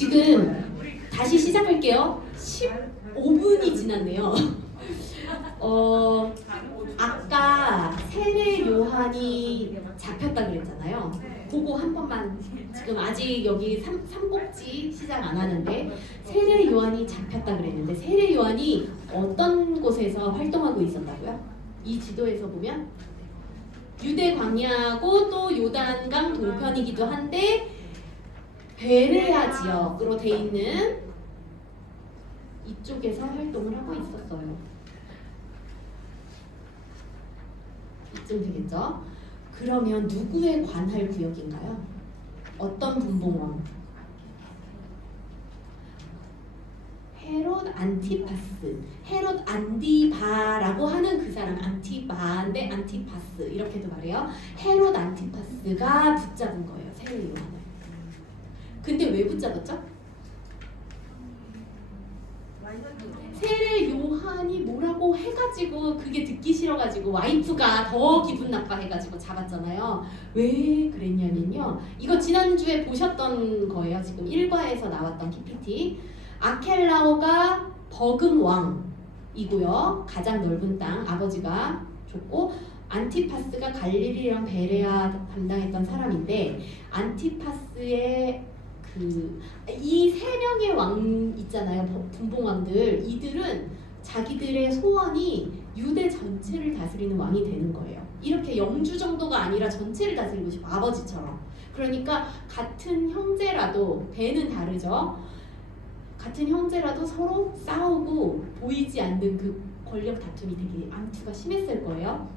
지금 다시 시작할게요. 15분이 지났네요. 아까 세례 요한이 잡혔다 그랬잖아요. 그거 한 번만, 지금 아직 여기 삼국지 시작 안 하는데 세례 요한이 잡혔다 그랬는데 세례 요한이 어떤 곳에서 활동하고 있었다고요? 이 지도에서 보면 유대 광야고 또 요단강 동편이기도 한데 베레아 지역으로 돼 있는 이쪽에서 활동을 하고 있었어요. 이쯤 되겠죠? 그러면 누구에 관할 구역인가요? 어떤 분봉왕? 헤롯 안티파스, 헤롯 안디바라고 하는 그 사람, 안티바인데 안티파스 이렇게도 말해요. 헤롯 안티파스가 붙잡은 거예요, 세례 요한을. 근데 왜 붙잡았죠? 세례 요한이 뭐라고 해가지고 그게 듣기 싫어가지고 와이프가 더 기분 나빠해가지고 잡았잖아요. 왜 그랬냐면요, 이거 지난주에 보셨던 거예요. 지금 1과에서 나왔던 PPT. 아켈라오가 버금 왕이고요, 가장 넓은 땅 아버지가 줬고, 안티파스가 갈릴리랑 베레아 담당했던 사람인데, 안티파스의 이 세 명의 왕 있잖아요, 분봉왕들. 이들은 자기들의 소원이 유대 전체를 다스리는 왕이 되는 거예요. 이렇게 영주 정도가 아니라 전체를 다스리고 싶어, 아버지처럼. 그러니까 같은 형제라도, 배는 다르죠. 같은 형제라도 서로 싸우고 보이지 않는 그 권력 다툼이 되게 암투가 심했을 거예요.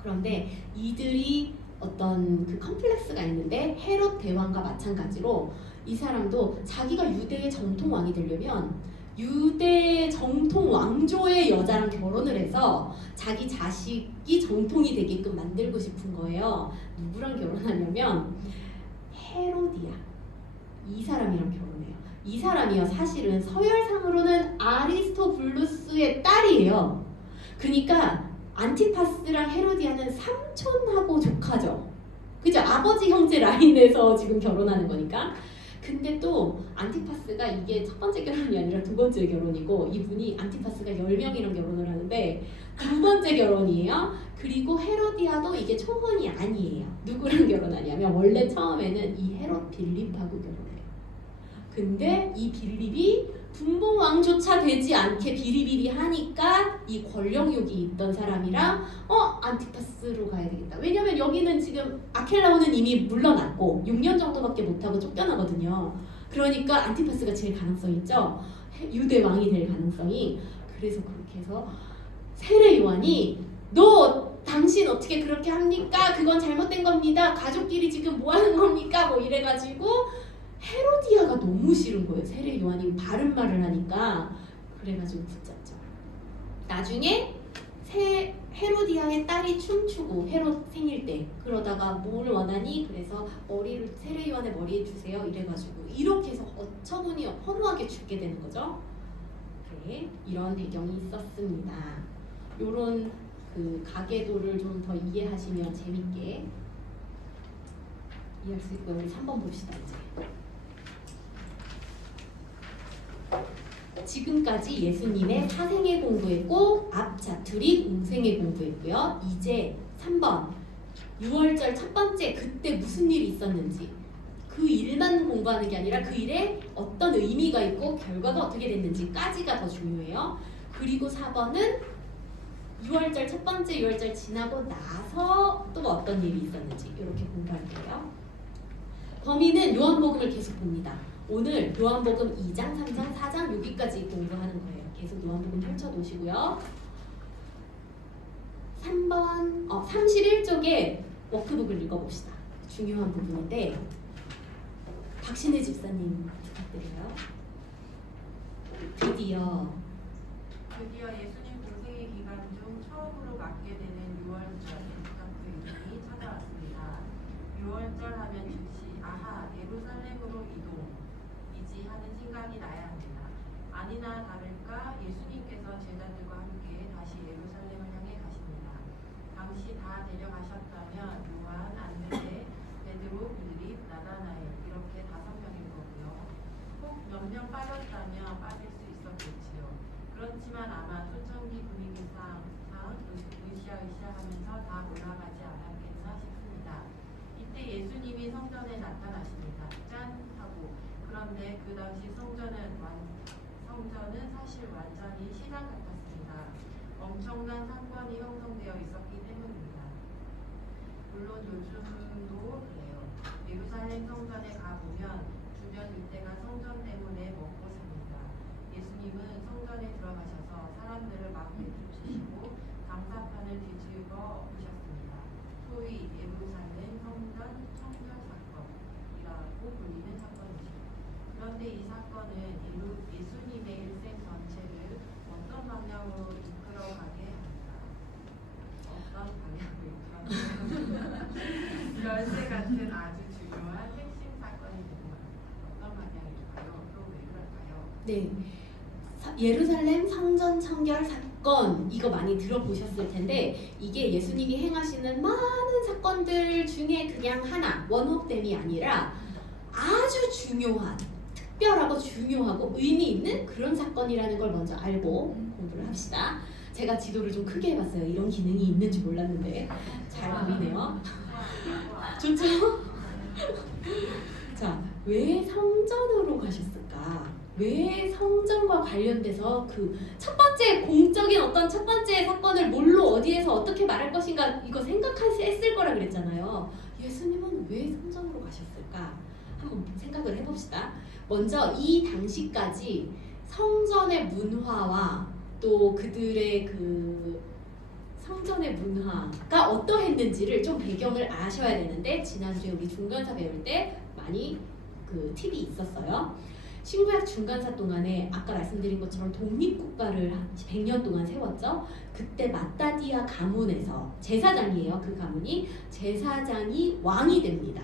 그런데 이들이 어떤 그 컴플렉스가 있는데, 헤롯 대왕과 마찬가지로 이 사람도 자기가 유대의 정통 왕이 되려면 유대 정통 왕조의 여자랑 결혼을 해서 자기 자식이 정통이 되게끔 만들고 싶은 거예요. 누구랑 결혼하냐면 헤로디아, 이 사람이랑 결혼해요. 이 사람이요, 사실은 서열상으로는 아리스토블루스의 딸이에요. 그러니까 안티파스랑 헤로디아는 삼촌하고 조카죠. 그죠? 아버지 형제 라인에서 지금 결혼하는 거니까. 근데 또 안티파스가 이게 첫 번째 결혼이 아니라 두 번째 결혼이고, 이분이 안티파스가 10명이랑 결혼을 하는데 두 번째 결혼이에요. 그리고 헤로디아도 이게 초혼이 아니에요. 누구랑 결혼하냐면 원래 처음에는 이 헤롯 빌립하고 결혼해요. 근데 이 빌립이 분봉왕조차 되지 않게 비리비리하니까 이 권력욕이 있던 사람이랑 안티파스로 가야 되겠다. 왜냐면 여기는 지금 아켈라오는 이미 물러났고 6년 정도밖에 못하고 쫓겨나거든요. 그러니까 안티파스가 제일 가능성이 있죠. 유대 왕이 될 가능성이. 그래서 그렇게 해서 세례 요한이 당신 어떻게 그렇게 합니까? 그건 잘못된 겁니다. 가족끼리 지금 뭐 하는 겁니까? 뭐 이래가지고 헤로디아가 너무 싫은 거예요. 세례 요한이 바른 말을 하니까. 그래가지고 붙잡죠. 나중에 헤로디아의 딸이 춤추고, 헤롯 생일 때 그러다가 뭘 원하니? 그래서 머리를, 세례 요한의 머리에 주세요 이래가지고 이렇게 해서 어처구니 허무하게 죽게 되는 거죠. 네, 이런 배경이 있었습니다. 요런 그 가계도를 좀 더 이해하시면 재밌게 이해할 수 있고요. 우리 3번 봅시다. 이제 지금까지 예수님의 사생애 공부했고 앞 자투리 공생애 공부했고요. 이제 3번 6월절 첫 번째, 그때 무슨 일이 있었는지, 그 일만 공부하는 게 아니라 그 일에 어떤 의미가 있고 결과가 어떻게 됐는지까지가 더 중요해요. 그리고 4번은 6월절 첫 번째 6월절 지나고 나서 또 어떤 일이 있었는지 이렇게 공부할게요. 범위는 요한복음을 계속 봅니다. 오늘 요한복음 2장, 3장, 4장 여기까지 공부하는 거예요. 계속 요한복음 펼쳐놓으시고요. 3번 31쪽에 워크북을 읽어봅시다. 중요한 부분인데 박신혜 집사님 부탁드려요. 드디어 예수님 공생의 기간 중 처음으로 맞게 되는 6월절 기독교인이 찾아왔습니다. 6월절 하면 즉시 예루살렘으로 이동이지 하는 생각이 나야 합니다. 아니나 다를까 예수님께서 제자들과 함께 다시 예루살렘을 향해 가십니다. 당시 다 데려가셨다면 요한, 안드레, 베드로, 빌립, 나다나엘 이렇게 5명일 거고요. 혹 연명 빠졌다면 빠질 수 있었겠지요. 그렇지만 아마 초창기 분위기상 으쌰으쌰하면서 다 올라가지 않았겠나 싶습니다. 이때 예수님이 성전에 나타나십니다. 짠! 하고. 그런데 그 당시 성전은 사실 완전히 시장 같았습니다. 엄청난 상권이 형성되어 있었기 때문입니다. 물론 요즘도 그래요. 예루살렘 성전에 가보면 주변 일대가 성전 때문에 먹고 삽니다. 예수님은 성전에 들어가셔서 사람들을 막 내쫓으시고 강사판을 뒤집어 보셨습니다. 소위 예루살렘 성전 청결 사건이라고 불리는 사건이죠. 그런데 이 사건은 예수님의 일생 전체를 어떤 방향으로 이끌어가게 합니까? 어떤 방향으로 이끌어가게 열쇠 같은 아주 중요한 핵심 사건이 되는 겁니다. 어떤 방향일까요? 또 왜 그럴까요? 네. 예루살렘 성전 청결 사건 이거 많이 들어보셨을 텐데 이게 예수님이 행하시는 많은 사건들 중에 그냥 하나 원오프댐이 아니라 아주 중요한 특별하고 중요하고 의미 있는 그런 사건이라는 걸 먼저 알고 공부를 합시다. 제가 지도를 좀 크게 해봤어요. 이런 기능이 있는 줄 몰랐는데 잘 보이네요. 좋죠? 자, 왜 성전으로 가셨을까? 왜 성전과 관련돼서 그 첫 번째 공적인 어떤 첫 번째 사건을 뭘로 어디에서 어떻게 말할 것인가 이거 생각했을 거라 그랬잖아요. 예수님은 왜 성전으로 가셨을까? 한번 생각을 해봅시다. 먼저 이 당시까지 성전의 문화와 또 그들의 그 성전의 문화가 어떠했는지를 좀 배경을 아셔야 되는데 지난주에 우리 중간사 배울 때 많이 그 팁이 있었어요. 신구약 중간사 동안에 아까 말씀드린 것처럼 독립국가를 100년 동안 세웠죠. 그때 마따디아 가문에서 제사장이에요. 그 가문이 제사장이 왕이 됩니다.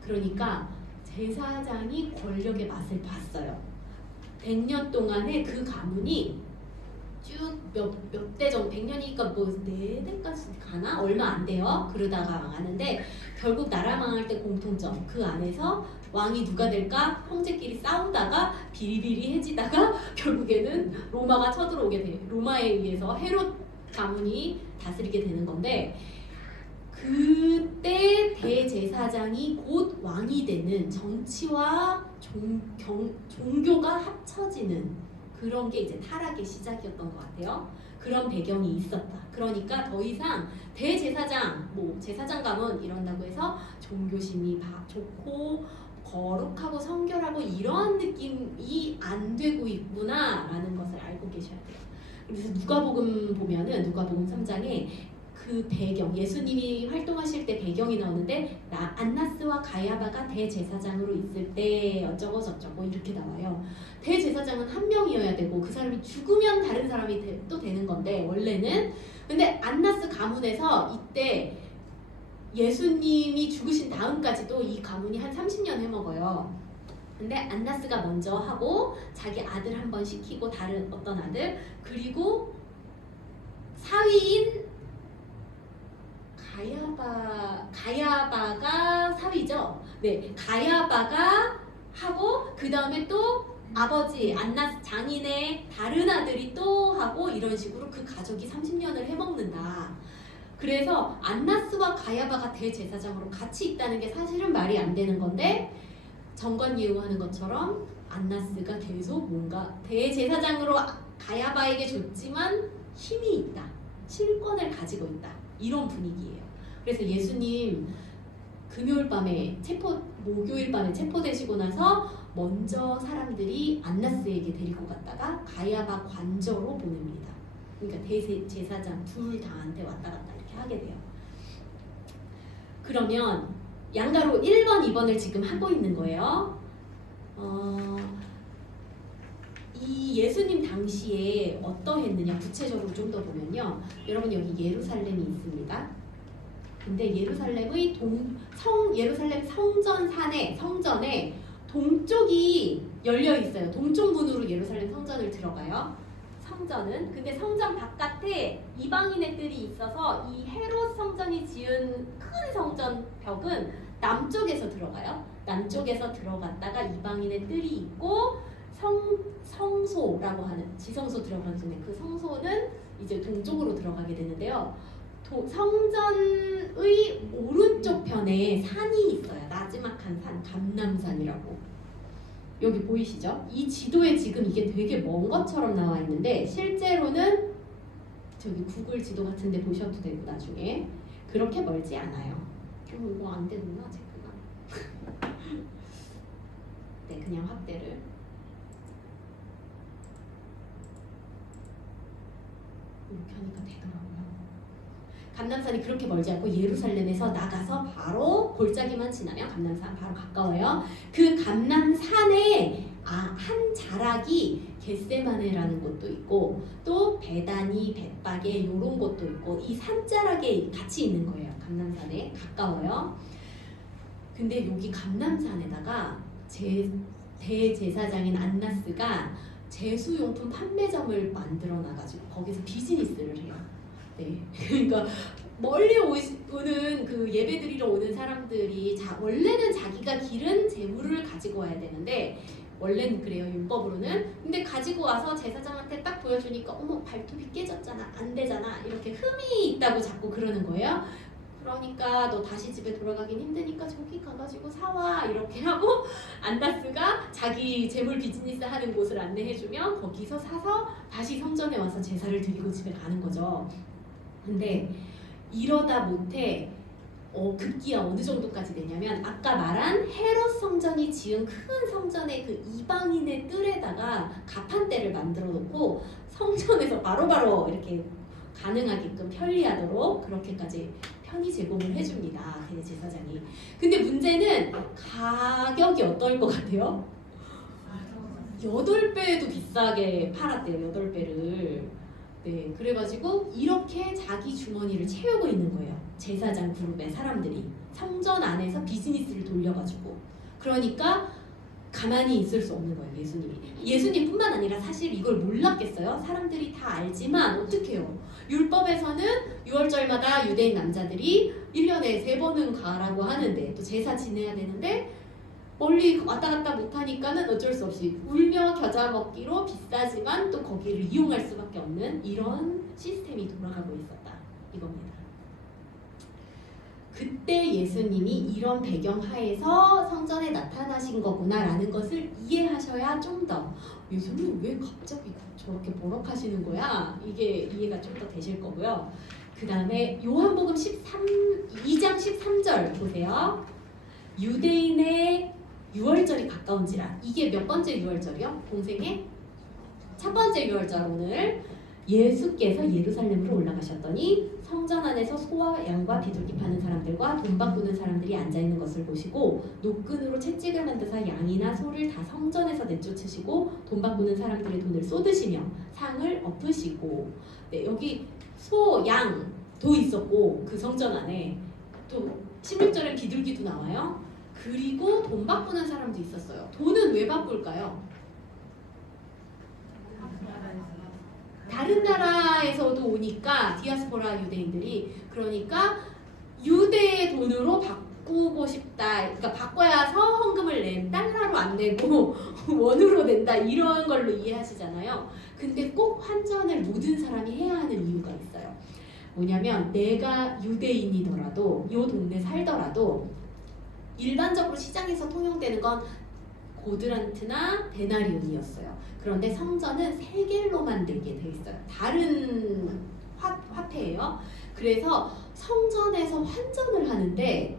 그러니까 제사장이 권력의 맛을 봤어요. 100년 동안에 그 가문이 쭉 몇 대 정도 100년이니까 뭐 4대까지 가나? 얼마 안 돼요. 그러다가 망하는데 결국 나라 망할 때 공통점 그 안에서 왕이 누가 될까? 형제끼리 싸우다가 비리비리해지다가 결국에는 로마가 쳐들어오게 돼요. 로마에 의해서 헤롯 가문이 다스리게 되는 건데 그때 대제사장이 곧 왕이 되는 정치와 종교가 합쳐지는 그런 게 이제 타락의 시작이었던 것 같아요. 그런 배경이 있었다. 그러니까 더 이상 대제사장, 뭐 제사장 가문 이런다고 해서 종교심이 좋고 거룩하고 성결하고 이런 느낌이 안 되고 있구나라는 것을 알고 계셔야 돼요. 그래서 누가복음 보면은 누가복음 3장에 그 배경, 예수님이 활동하실 때 배경이 나오는데 안나스와 가야바가 대제사장으로 있을 때 어쩌고 저쩌고 이렇게 나와요. 대제사장은 한 명이어야 되고 그 사람이 죽으면 다른 사람이 또 되는 건데 원래는 근데 안나스 가문에서 이때 예수님이 죽으신 다음까지도 이 가문이 한 30년 해먹어요. 근데 안나스가 먼저 하고 자기 아들 한 번 시키고 다른 어떤 아들 그리고 사위인 가야바가 사위죠. 네, 가야바가 하고 그 다음에 또 아버지 안나스 장인의 다른 아들이 또 하고 이런 식으로 그 가족이 30년을 해먹는다. 그래서 안나스와 가야바가 대제사장으로 같이 있다는 게 사실은 말이 안 되는 건데 정관예우하는 것처럼 안나스가 계속 뭔가 대제사장으로 가야바에게 줬지만 힘이 있다. 실권을 가지고 있다. 이런 분위기예요. 그래서 예수님 목요일 밤에 체포되시고 나서 먼저 사람들이 안나스에게 데리고 갔다가 가야바 관저로 보냅니다. 그러니까 대제사장 둘 다한테 왔다 갔다 이렇게 하게 돼요. 그러면 양가로 1번, 2번을 지금 하고 있는 거예요. 이 예수님 당시에 어떠했느냐 구체적으로 좀 더 보면요. 여러분 여기 예루살렘이 있습니다. 근데 예루살렘의 예루살렘 성전에 동쪽이 열려 있어요. 동쪽 문으로 예루살렘 성전을 들어가요. 성전은 근데 성전 바깥에 이방인의 뜰이 있어서 이 헤롯 성전이 지은 큰 성전 벽은 남쪽에서 들어가요. 남쪽에서 들어갔다가 이방인의 뜰이 있고 지성소라고 하는 지성소 들어가는 전에 그 성소는 이제 동쪽으로 들어가게 되는데요. 성전의 오른쪽 편에 산이 있어요. 나지막한 산, 감람산이라고. 여기 보이시죠? 이 지도에 지금 이게 되게 먼 것처럼 나와 있는데 실제로는 저기 구글 지도 같은 데 보셔도 되고 나중에 그렇게 멀지 않아요. 이거 안 되는구나 체크가. 네, 그냥 확대를. 이렇게 하니까 되더라고요. 감람산이 그렇게 멀지 않고 예루살렘에서 나가서 바로 골짜기만 지나면 감람산 바로 가까워요. 그 감람산에 한 자락이 겟세마네라는 곳도 있고 또 베다니, 벳박에 이런 곳도 있고 이 산자락에 같이 있는 거예요. 감람산에 가까워요. 근데 여기 감람산에다가 대제사장인 안나스가 제수용품 판매점을 만들어 놔가지고 거기서 비즈니스를 해요. 네, 그러니까 멀리 오는 그 예배드리러 오는 사람들이 원래는 자기가 기른 재물을 가지고 와야 되는데 원래는 그래요 율법으로는. 근데 가지고 와서 제사장한테 딱 보여주니까 어머 발톱이 깨졌잖아 안 되잖아 이렇게 흠이 있다고 자꾸 그러는 거예요. 그러니까 너 다시 집에 돌아가긴 힘드니까 저기 가가지고 사와 이렇게 하고 안다스가 자기 재물 비즈니스 하는 곳을 안내해주면 거기서 사서 다시 성전에 와서 제사를 드리고 집에 가는 거죠. 근데 이러다 못해 급기야 어느 정도까지 되냐면 아까 말한 헤롯 성전이 지은 큰 성전의 그 이방인의 뜰에다가 가판대를 만들어 놓고 성전에서 바로바로 이렇게 가능하게끔 편리하도록 그렇게까지 편의 제공을 해줍니다. 대제사장이. 근데 문제는 가격이 어떨 것 같아요? 8배도 비싸게 팔았대요. 8배를. 네, 그래가지고 이렇게 자기 주머니를 채우고 있는 거예요. 제사장 그룹의 사람들이 성전 안에서 비즈니스를 돌려가지고. 그러니까 가만히 있을 수 없는 거예요. 예수님이. 예수님뿐만 아니라 사실 이걸 몰랐겠어요. 사람들이 다 알지만 어떻게 해요? 율법에서는 6월절마다 유대인 남자들이 1년에 3번은 가라고 하는데 또 제사 지내야 되는데 멀리 왔다 갔다 못하니까는 어쩔 수 없이 울며 겨자 먹기로 비싸지만 또 거기를 이용할 수밖에 없는 이런 시스템이 돌아가고 있었다 이겁니다. 그때 예수님이 이런 배경 하에서 성전에 나타나신 거구나라는 것을 이해하셔야 좀 더 예수님 왜 갑자기 저렇게 버럭하시는 거야? 이게 이해가 좀 더 되실 거고요. 그 다음에 요한복음 2장 13절 보세요. 유대인의 유월절이 가까운지라. 이게 몇 번째 유월절이요? 동생의 첫 번째 유월절. 오늘 예수께서 예루살렘으로 올라가셨더니 성전 안에서 소와 양과 비둘기 파는 사람들과 돈 바꾸는 사람들이 앉아있는 것을 보시고 노끈으로 채찍을 만드사 양이나 소를 다 성전에서 내쫓으시고 돈 바꾸는 사람들의 돈을 쏟으시며 상을 엎으시고. 네, 여기 소, 양도 있었고 그 성전 안에 또 16절엔 비둘기도 나와요. 그리고 돈 바꾸는 사람도 있었어요. 돈은 왜 바꿀까요? 다른 나라에서도 오니까 디아스포라 유대인들이 그러니까 유대의 돈으로 바꾸고 싶다. 그러니까 바꿔야 헌금을 낸 달러로 안 내고 원으로 낸다 이런 걸로 이해하시잖아요. 근데 꼭 환전을 모든 사람이 해야 하는 이유가 있어요. 뭐냐면 내가 유대인이더라도 이 동네 살더라도 일반적으로 시장에서 통용되는 건 고드란트나 데나리온이었어요. 그런데 성전은 세겔로만 되게 돼 있어요. 다른 화폐예요. 그래서 성전에서 환전을 하는데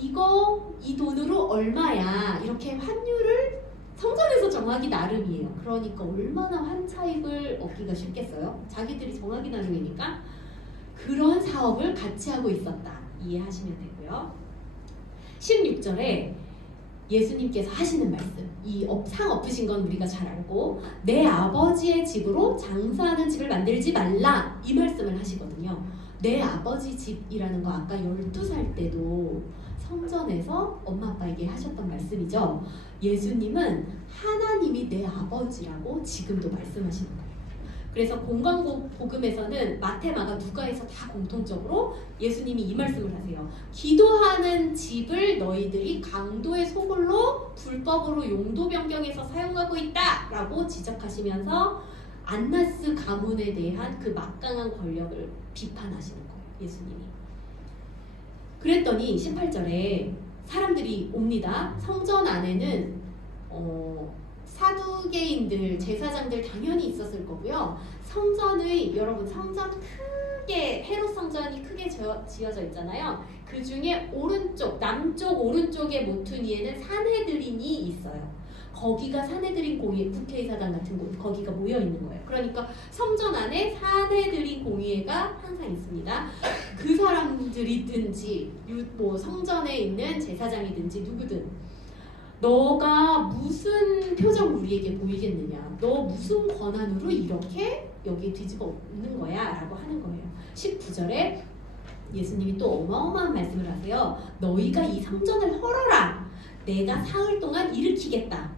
이 돈으로 얼마야 이렇게 환율을 성전에서 정하기 나름이에요. 그러니까 얼마나 환차익을 얻기가 쉽겠어요. 자기들이 정하기 나름이니까. 그런 사업을 같이 하고 있었다 이해하시면 되고요. 16절에 예수님께서 하시는 말씀, 이 상 엎으신 건 우리가 잘 알고 내 아버지의 집으로 장사하는 집을 만들지 말라 이 말씀을 하시거든요. 내 아버지 집이라는 거 아까 12살 때도 성전에서 엄마 아빠에게 하셨던 말씀이죠. 예수님은 하나님이 내 아버지라고 지금도 말씀하시는 거예요. 그래서 공관복음에서는 마태, 마가, 누가에서 다 공통적으로 예수님이 이 말씀을 하세요. 기도하는 집을 너희들이 강도의 소굴로 불법으로 용도 변경해서 사용하고 있다라고 지적하시면서 안나스 가문에 대한 그 막강한 권력을 비판하시는 거예요. 예수님이. 그랬더니 18절에 사람들이 옵니다. 성전 안에는 사두개인들, 제사장들 당연히 있었을 거고요. 성전의 여러분 성전 크게 헤롯 성전이 크게 지어져 있잖아요. 그 중에 오른쪽 남쪽 오른쪽의 모퉁이에는 산헤드린이 있어요. 거기가 산헤드린 공회 국회의사당 같은 곳 거기가 모여 있는 거예요. 그러니까 성전 안에 산헤드린 공회가 항상 있습니다. 그 사람들이든지 뭐 성전에 있는 제사장이든지 누구든 너가 무슨 표정 우리에게 보이겠느냐? 너 무슨 권한으로 이렇게 여기 뒤집어 엎는 거야? 라고 하는 거예요. 19절에 예수님이 또 어마어마한 말씀을 하세요. 너희가 이 성전을 헐어라. 내가 사흘 동안 일으키겠다.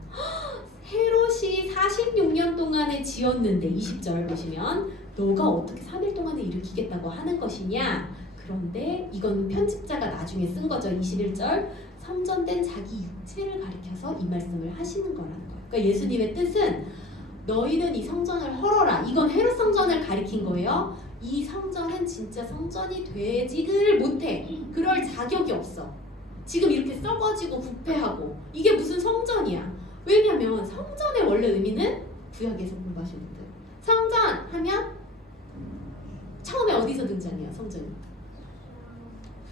헤롯이 46년 동안에 지었는데 20절 보시면 너가 어떻게 3일 동안에 일으키겠다고 하는 것이냐? 그런데 이건 편집자가 나중에 쓴 거죠. 21절 성전된 자기 육체를 가리켜서 이 말씀을 하시는 거라는 거예요. 그러니까 예수님의 뜻은 너희는 이 성전을 헐어라. 이건 헤롯 성전을 가리킨 거예요. 이 성전은 진짜 성전이 되지를 못해. 그럴 자격이 없어. 지금 이렇게 썩어지고 부패하고 이게 무슨 성전이야. 왜냐면 성전의 원래 의미는 구약에서 공부하신 분들 성전 하면 처음에 어디서 등장해요? 성전이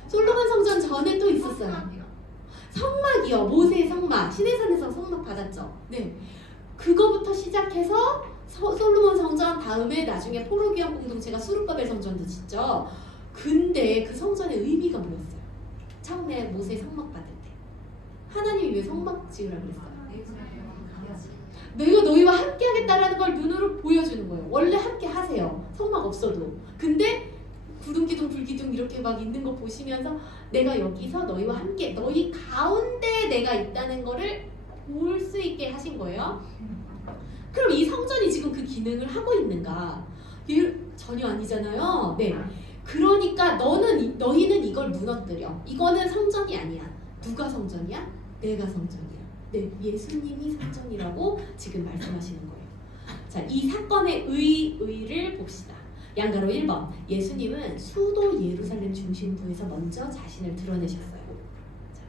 솔로몬 성전 전에 또 있었어요. 성막이요. 모세의 성막. 시내산에서 성막 받았죠. 네. 그거부터 시작해서 솔로몬 성전 다음에 나중에 포로기원 공동체가 수룹바벨 성전도 짓죠. 근데 그 성전의 의미가 뭐였어요? 처음에 모세 성막 받을 때 하나님이 왜 성막 지으라 그랬어요? 내가 너희와 함께 하겠다라는 걸 눈으로 보여주는 거예요. 원래 함께 하세요. 성막 없어도. 근데 구름기둥 불기둥 이렇게 막 있는 거 보시면서 내가 여기서 너희와 함께 너희 가운데 내가 있다는 거를 볼 수 있게 하신 거예요. 그럼 이 성전이 지금 그 기능을 하고 있는가? 전혀 아니잖아요. 네. 그러니까 너희는 이걸 무너뜨려. 이거는 성전이 아니야. 누가 성전이야? 내가 성전이야. 네, 예수님이 성전이라고 지금 말씀하시는 거예요. 자, 이 사건의 의를 봅시다. 양가로 1번 예수님은 수도 예루살렘 중심부에서 먼저 자신을 드러내셨어요. 자,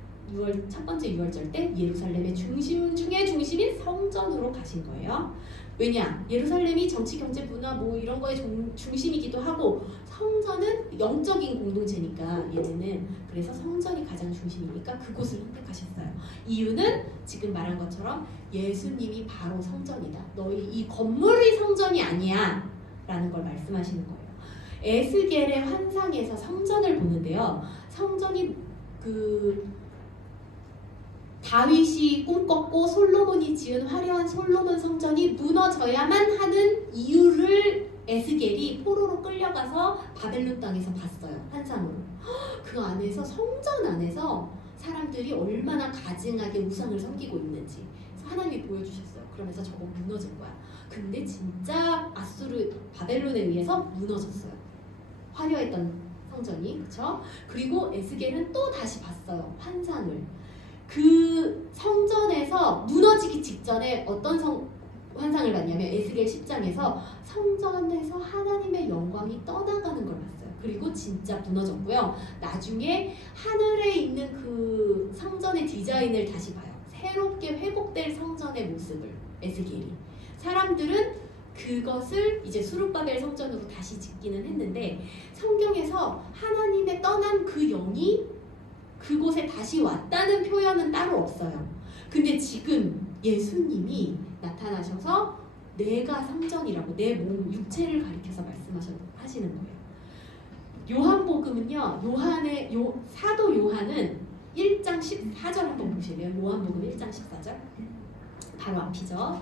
첫 번째 6월절 때 예루살렘의 중심 중에 중심인 성전으로 가신 거예요. 왜냐? 예루살렘이 정치, 경제, 문화 뭐 이런 거의 중심이기도 하고 성전은 영적인 공동체니까 얘네는 그래서 성전이 가장 중심이니까 그곳을 선택하셨어요. 이유는 지금 말한 것처럼 예수님이 바로 성전이다. 너희 이 건물이 성전이 아니야 라는 걸 말씀하시는 거예요. 에스겔의 환상에서 성전을 보는데요. 성전이 다윗이 꿈꿨고 솔로몬이 지은 화려한 솔로몬 성전이 무너져야만 하는 이유를 에스겔이 포로로 끌려가서 바벨론 땅에서 봤어요. 환상으로. 그 안에서 성전 안에서 사람들이 얼마나 가증하게 우상을 섬기고 있는지 하나님이 보여주셨어요. 그러면서 저거 무너질 거야. 근데 진짜 바벨론에 의해서 무너졌어요. 화려했던 성전이. 그렇죠? 그리고 에스겔은 또 다시 봤어요. 환상을. 그 성전에서 무너지기 직전에 어떤 환상을 봤냐면 에스겔 10장에서 성전에서 하나님의 영광이 떠나가는 걸 봤어요. 그리고 진짜 무너졌고요. 나중에 하늘에 있는 그 성전의 디자인을 다시 봐요. 새롭게 회복될 성전의 모습을 에스겔이. 사람들은 그것을 이제 수룹바벨 성전으로 다시 짓기는 했는데 성경에서 하나님의 떠난 그 영이 그곳에 다시 왔다는 표현은 따로 없어요. 근데 지금 예수님이 나타나셔서 내가 성전이라고 내 몸, 육체를 가리켜서 말씀하시는 거예요. 요한복음은요. 사도 요한은 1장 14절 한번 보시면 요한복음 1장 14절 바로 앞이죠.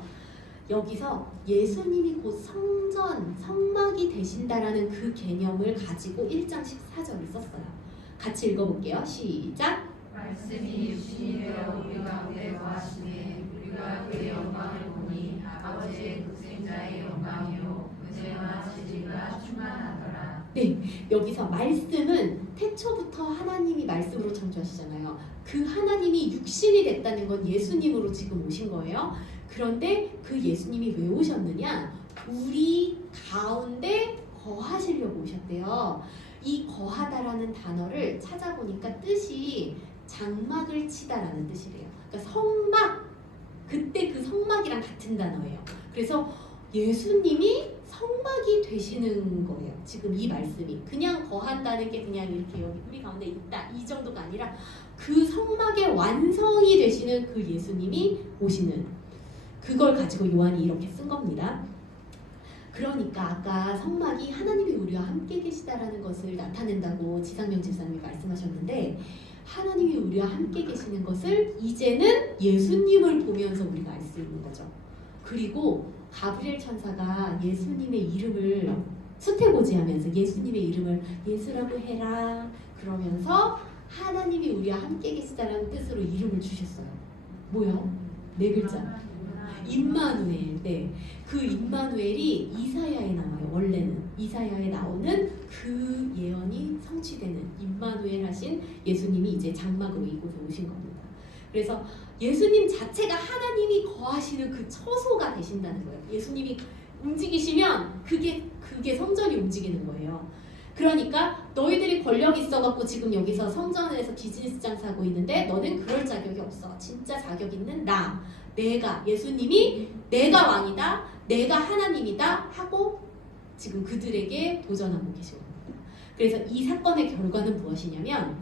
여기서 예수님이 곧 성전, 성막이 되신다라는 그 개념을 가지고 1장 14절을 썼어요. 같이 읽어볼게요. 시작. 말씀이 육신이 되어 우리 가운데 거하시니 우리가 그의 영광을 보니 아버지의 독생자의 영광이요 지혜와 지리가 충만하더라. 네, 여기서 말씀은 태초부터 하나님이 말씀으로 창조하시잖아요. 그 하나님이 육신이 됐다는 건 예수님으로 지금 오신 거예요. 그런데 그 예수님이 왜 오셨느냐? 우리 가운데 거하시려고 오셨대요. 이 거하다라는 단어를 찾아보니까 뜻이 장막을 치다라는 뜻이래요. 그러니까 성막, 그때 그 성막이랑 같은 단어예요. 그래서 예수님이 성막이 되시는 거예요. 지금 이 말씀이 그냥 거한다는 게 그냥 이렇게 여기 우리 가운데 있다 이 정도가 아니라 그 성막의 완성이 되시는 그 예수님이 오시는 그걸 가지고 요한이 이렇게 쓴 겁니다. 그러니까 아까 성막이 하나님이 우리와 함께 계시다라는 것을 나타낸다고 지상영 집사님이 말씀하셨는데 하나님이 우리와 함께 계시는 것을 이제는 예수님을 보면서 우리가 알 수 있는 거죠. 그리고 가브리엘 천사가 예수님의 이름을 수태고지하면서 예수님의 이름을 예수라고 해라 그러면서 하나님이 우리와 함께 계시다라는 뜻으로 이름을 주셨어요. 뭐요? 네 글자. 임마누엘. 네. 그 임마누엘이 이사야에 나와요. 원래는 이사야에 나오는 그 예언이 성취되는 임마누엘 하신 예수님이 이제 장막으로 이곳에 오신 겁니다. 그래서 예수님 자체가 하나님이 거하시는 그 처소가 되신다는 거예요. 예수님이 움직이시면 그게 성전이 움직이는 거예요. 그러니까 너희들이 권력 있어갖고 지금 여기서 성전에서 비즈니스 장사하고 있는데 너는 그럴 자격이 없어. 진짜 자격 있는 내가 예수님이 내가 왕이다, 내가 하나님이다 하고 지금 그들에게 도전하고 계신 겁니다. 그래서 이 사건의 결과는 무엇이냐면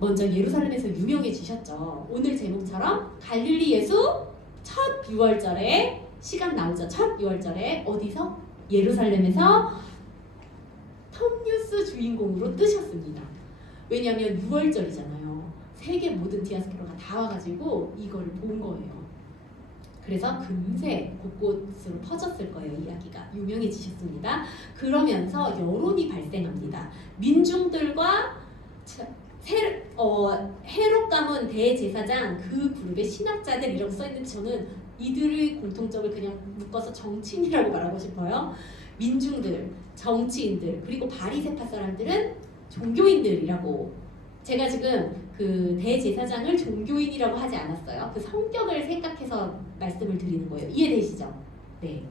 먼저 예루살렘에서 유명해지셨죠. 오늘 제목처럼 갈릴리 예수 첫 유월절에 시간 나오죠. 첫 유월절에 어디서? 예루살렘에서 톱뉴스 주인공으로 뜨셨습니다. 왜냐하면 유월절이잖아요. 세계 모든 디아스포라가 다 와가지고 이걸 본 거예요. 그래서 금세 곳곳으로 퍼졌을 거예요. 이야기가 유명해지셨습니다. 그러면서 여론이 발생합니다. 민중들과 헤롯 가문 대제사장 그 그룹의 신학자들이라고 써있는데 저는 이들의 공통점을 그냥 묶어서 정치인이라고 말하고 싶어요. 민중들, 정치인들, 그리고 바리새파 사람들은 종교인들이라고 제가 지금 그 대제사장을 종교인이라고 하지 않았어요. 그 성격을 생각해서 말씀을 드리는 거예요. 이해되시죠? 네.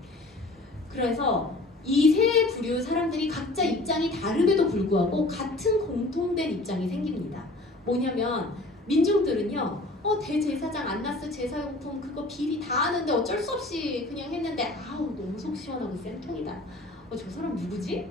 그래서 이 세 부류 사람들이 각자 입장이 다름에도 불구하고 같은 공통된 입장이 생깁니다. 뭐냐면 민중들은요. 대제사장 안나스 제사용품 그거 비리 다 아는데 어쩔 수 없이 그냥 했는데 아우 너무 속 시원하고 쌤통이다. 저 사람 누구지?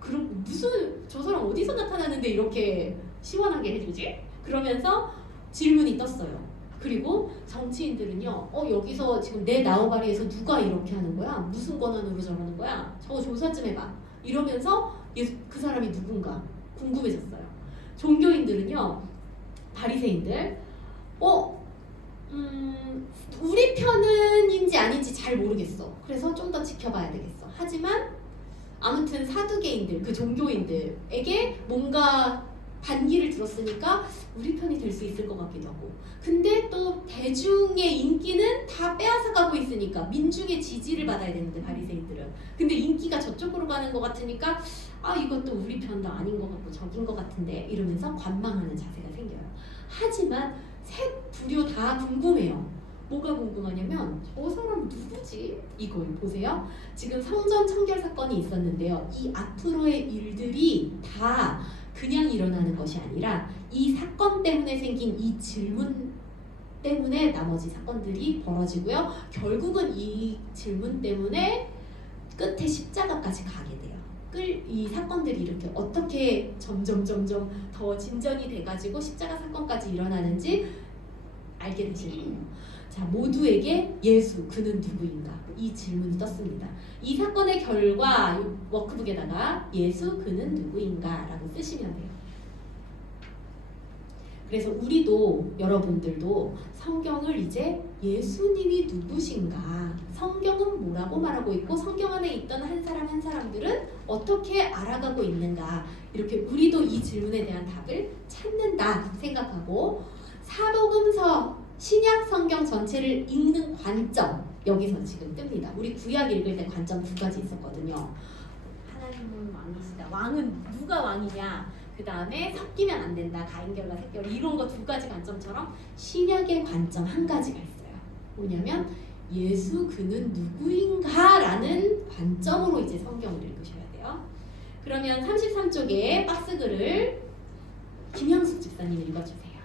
그럼 무슨 저 사람 어디서 나타나는데 이렇게 시원하게 해주지? 그러면서 질문이 떴어요. 그리고 정치인들은요, 여기서 지금 내 나우바리에서 누가 이렇게 하는 거야? 무슨 권한으로 저러는 거야? 저거 조사 좀 해봐. 이러면서 그 사람이 누군가 궁금해졌어요. 종교인들은요, 바리새인들, 우리 편은인지 아닌지 잘 모르겠어. 그래서 좀 더 지켜봐야 되겠어. 하지만 아무튼 사두개인들, 그 종교인들에게 뭔가 반기를 들었으니까 우리 편이 될 수 있을 것 같기도 하고 근데 또 대중의 인기는 다 빼앗아가고 있으니까 민중의 지지를 받아야 되는데 바리새인들은 근데 인기가 저쪽으로 가는 것 같으니까 이것도 우리 편도 아닌 것 같고 적인 것 같은데 이러면서 관망하는 자세가 생겨요. 하지만 세 부류 다 궁금해요. 뭐가 궁금하냐면 저 사람 누구지? 이거 보세요. 지금 성전 청결 사건이 있었는데요. 이 앞으로의 일들이 다 그냥 일어나는 것이 아니라 이 사건 때문에 생긴 이 질문 때문에 나머지 사건들이 벌어지고요. 결국은 이 질문 때문에 끝에 십자가까지 가게 돼요. 이 사건들이 이렇게 어떻게 점점 더 진전이 돼가지고 십자가 사건까지 일어나는지 알게 되실 거예요. 자, 모두에게 예수 그는 누구인가 이 질문이 떴습니다. 이 사건의 결과 워크북에다가 예수 그는 누구인가 라고 쓰시면 돼요. 그래서 우리도 여러분들도 성경을 이제 예수님이 누구신가 성경은 뭐라고 말하고 있고 성경 안에 있던 한 사람 한 사람들은 어떻게 알아가고 있는가 이렇게 우리도 이 질문에 대한 답을 찾는다 생각하고 사도금서 신약 성경 전체를 읽는 관점 여기서 지금 뜹니다. 우리 구약 읽을 때 관점 두 가지 있었거든요. 하나님은 왕이시다. 왕은 누가 왕이냐? 그 다음에 섞이면 안 된다. 가인결과 샛결 이런 거 두 가지 관점처럼 신약의 관점 한 가지가 있어요. 뭐냐면 예수 그는 누구인가라는 관점으로 이제 성경을 읽으셔야 돼요. 그러면 33쪽에 박스글을 김향숙 집사님 읽어주세요.